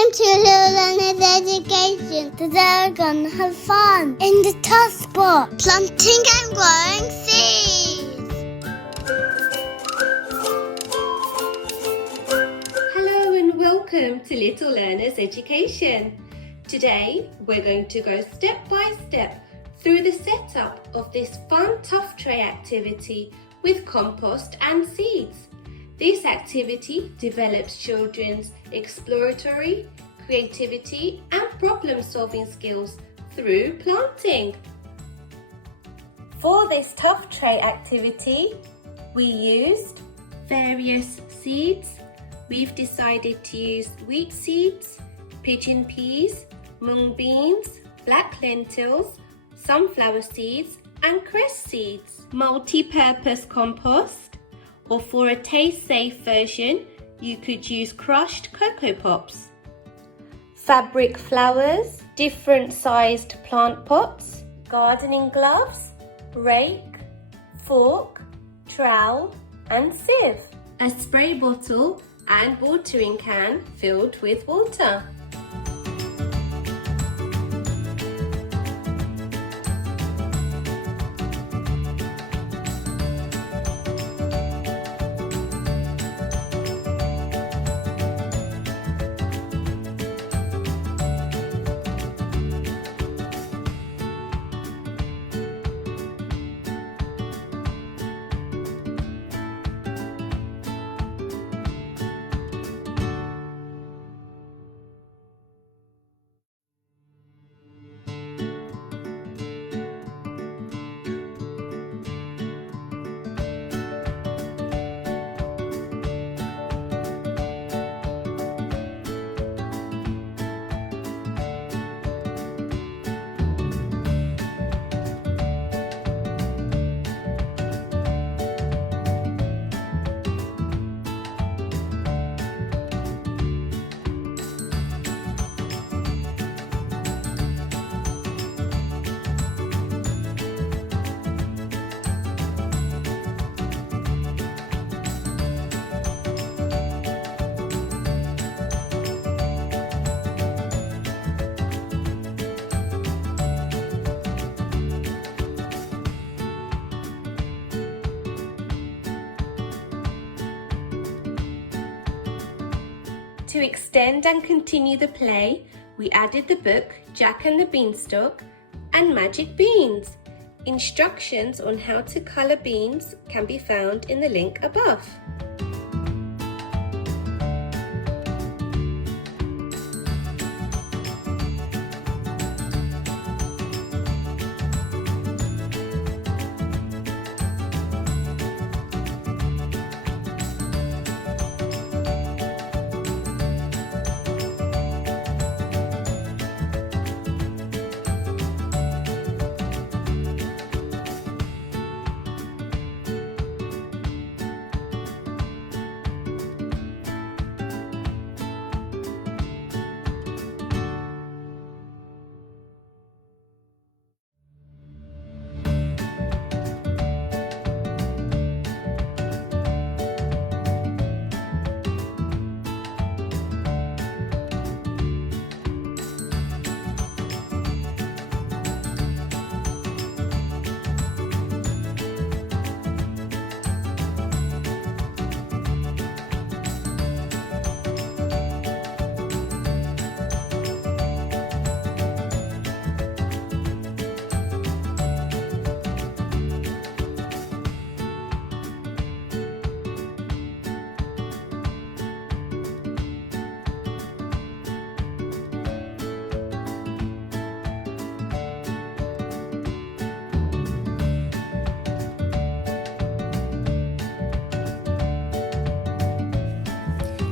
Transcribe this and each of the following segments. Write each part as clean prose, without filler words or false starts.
Welcome to Little Learner's Education. Today we're going to have fun in the Tuff Spot, planting and growing seeds. Hello and welcome to Little Learner's Education. Today we're going to go step by step through the setup of this fun Tuff Tray activity with compost and seeds. This activity develops children's exploratory, creativity and problem-solving skills through planting. For this Tuff Tray activity, we used various seeds. We've decided to use wheat seeds, pigeon peas, mung beans, black lentils, sunflower seeds and cress seeds. Multi-purpose compost, or for a taste-safe version, you could use crushed Coco Pops. Fabric flowers, different sized plant pots, gardening gloves, rake, fork, trowel and sieve. A spray bottle and watering can filled with water. To extend and continue the play, we added the book Jack and the Beanstalk and Magic Beans. Instructions on how to colour beans can be found in the link above.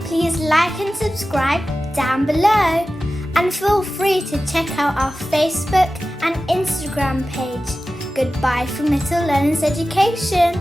Please like and subscribe down below, and feel free to check out our Facebook and Instagram page. Goodbye from Little Learner's Education.